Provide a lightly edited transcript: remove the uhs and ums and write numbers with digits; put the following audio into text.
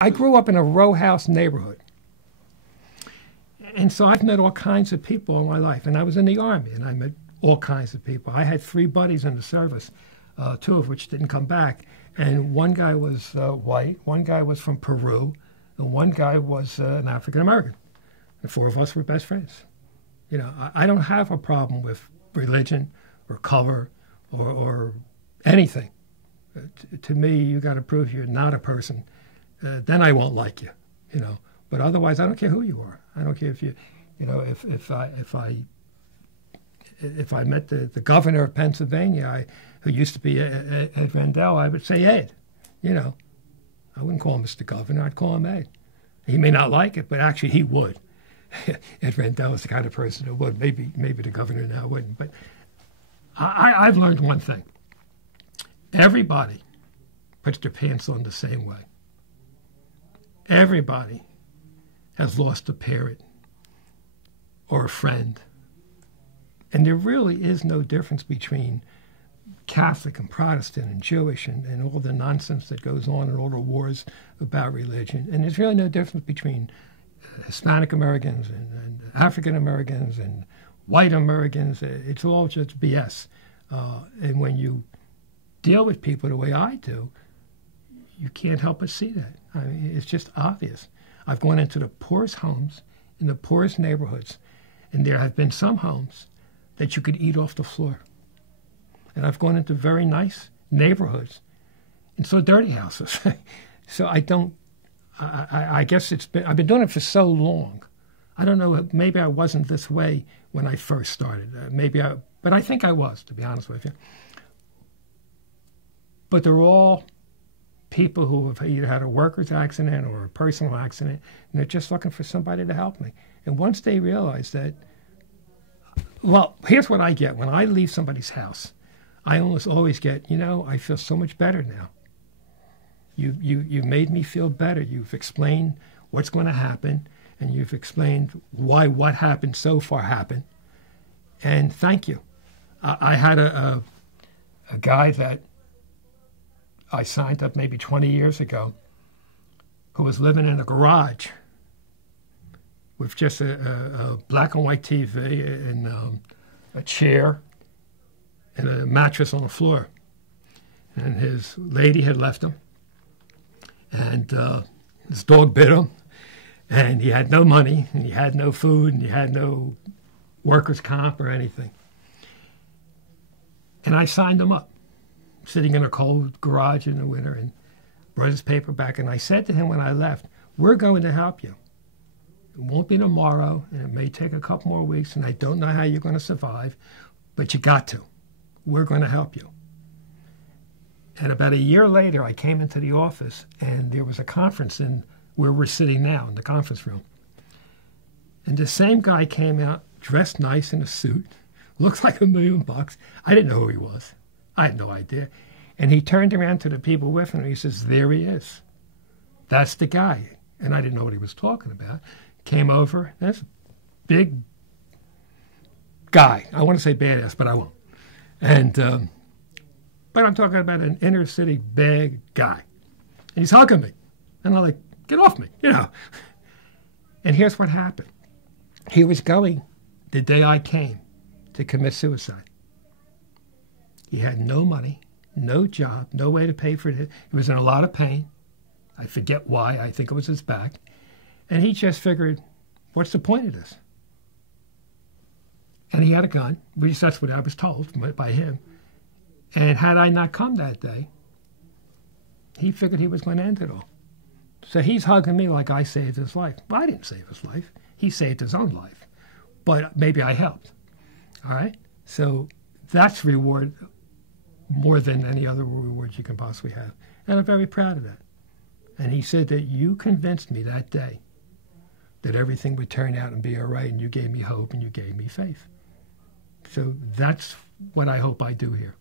I grew up in a row house neighborhood. And so I've met all kinds of people in my life. And I was in the Army, and I met all kinds of people. I had 3 buddies in the service, 2 of which didn't come back. And one guy was white, one guy was from Peru, and one guy was an African-American. The 4 of us were best friends. You know, I don't have a problem with religion or color or anything. To me, you got to prove you're not a person. Then I won't like you, you know. But otherwise, I don't care who you are. I don't care if you, you know, if I met the governor of Pennsylvania, who used to be Ed Rendell, I would say Ed. You know, I wouldn't call him Mr. Governor. I'd call him Ed. He may not like it, but actually he would. Ed Rendell is the kind of person who would. Maybe the governor now wouldn't. But I've learned one thing. Everybody puts their pants on the same way. Everybody has lost a parent or a friend. And there really is no difference between Catholic and Protestant and Jewish and all the nonsense that goes on and all the wars about religion. And there's really no difference between Hispanic Americans and African Americans and white Americans. It's all just BS. And when you deal with people the way I do, you can't help but see that. I mean, it's just obvious. I've gone into the poorest homes in the poorest neighborhoods, and there have been some homes that you could eat off the floor. And I've gone into very nice neighborhoods and saw dirty houses. So I guess I've been doing it for so long. I don't know, maybe I wasn't this way when I first started. But I think I was, to be honest with you. But they're all people who have either had a worker's accident or a personal accident, and they're just looking for somebody to help me. And once they realize that, well, here's what I get. When I leave somebody's house, I almost always get, you know, I feel so much better now. You've made me feel better. You've explained what's going to happen, and you've explained why what happened so far happened. And thank you. I had a guy that I signed up maybe 20 years ago who was living in a garage with just a black and white TV and a chair and a mattress on the floor. And his lady had left him, and his dog bit him, and he had no money, and he had no food, and he had no workers' comp or anything. And I signed him up, sitting in a cold garage in the winter, and brought his paper back. And I said to him when I left, we're going to help you. It won't be tomorrow, and it may take a couple more weeks, and I don't know how you're going to survive, but you got to. We're going to help you. And about a year later, I came into the office, and there was a conference in where we're sitting now, in the conference room. And the same guy came out, dressed nice in a suit, looked like $1 million bucks. I didn't know who he was. I had no idea. And he turned around to the people with him, and he says, there he is. That's the guy. And I didn't know what he was talking about. Came over. That's a big guy. I want to say badass, but I won't. And but I'm talking about an inner city big guy. And he's hugging me. And I'm like, get off me, you know. And here's what happened. He was going the day I came to commit suicide. He had no money, no job, no way to pay for it. He was in a lot of pain. I forget why. I think it was his back. And he just figured, what's the point of this? And he had a gun. At least that's what I was told by him. And had I not come that day, he figured he was going to end it all. So he's hugging me like I saved his life. Well, I didn't save his life. He saved his own life. But maybe I helped. All right? So that's reward more than any other rewards you can possibly have. And I'm very proud of that. And he said that you convinced me that day that everything would turn out and be all right, and you gave me hope and you gave me faith. So that's what I hope I do here.